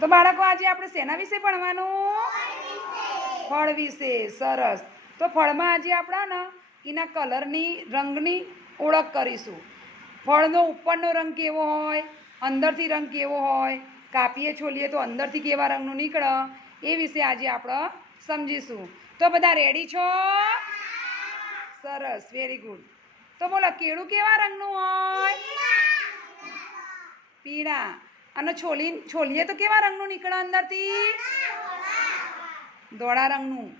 તો બાળકો, આજે આપણે શેના વિશે ભણવાનું? ફળ વિશે. સરસ. તો ફળમાં આજે આપણે ને, એના કલરની, રંગની ઓળખ કરીશું. ફળનો ઉપરનો રંગ કેવો હોય, અંદરથી રંગ કેવો હોય, કાપીએ, છોલીએ તો અંદરથી કેવા રંગનું નીકળે, એ વિશે આજે આપણે સમજીશું. તો બધા રેડી છો? સરસ. વેરી ગુડ તો બોલો, કેળું કેવા રંગનું હોય? પીળા. અને છોલી છોલીએ તો કેવા રંગનું નીકળે અંદરથી? ધોળા રંગનું.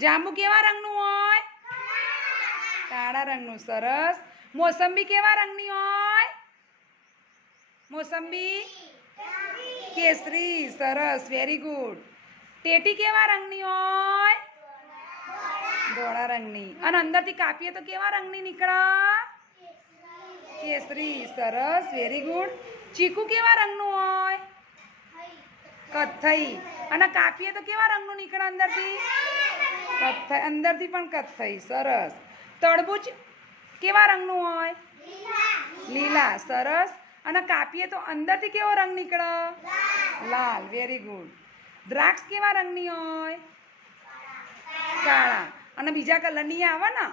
જાંબુ કેવા રંગનું હોય? કાળા રંગનું. સરસ. મોસંબી કેવા રંગની હોય? મોસંબી? કેસરી. સરસ. વેરી ગુડ ટેટી કેવા રંગની હોય? ધોળા રંગની. અને અંદરથી કાપીએ તો કેવા રંગની નીકળે? કેસરી. સરસ. વેરી ગુડ ચીકુ કેવા રંગનું હોય? કથ્થઈ. અને કાપીએ તો કેવા રંગનું નીકળે અંદરથી? કથ્થઈ. અંદરથી પણ કથ્થઈ. સરસ. તડબૂચ કેવા રંગનું હોય? લીલા. સરસ. અને કાપીએ તો અંદરથી કેવો રંગ નીકળે? લાલ. વેરી ગુડ દ્રાક્ષ કેવા રંગની હોય? કાળા. અને બીજા કલરની આવે ને?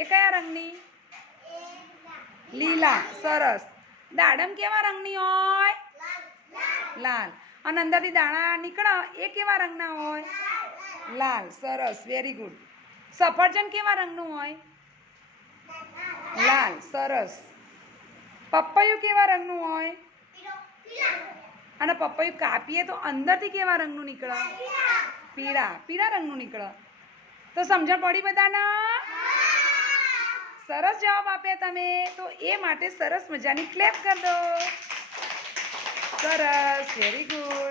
એ કયા રંગની? લીલા. સરસ. દાડમ કેવા રંગની હોય? લાલ. અને અંદરથી દાણા નીકળે એ કેવા રંગના હોય? લાલ. સરસ. વેરી ગુડ સફરજન કેવા રંગનું હોય? લાલ. સરસ. પપૈયું કેવા રંગનું હોય? અને પપૈયું કાપીએ તો અંદરથી કેવા રંગનું નીકળે? પીળા. પીળા રંગનું નીકળે. તો સમજણ પડી બધાને? સરસ જવાબ આપ્યા તમે. તો એ માટે સરસ મજાની ક્લેપ કરી દો. સરસ વેરી ગુડ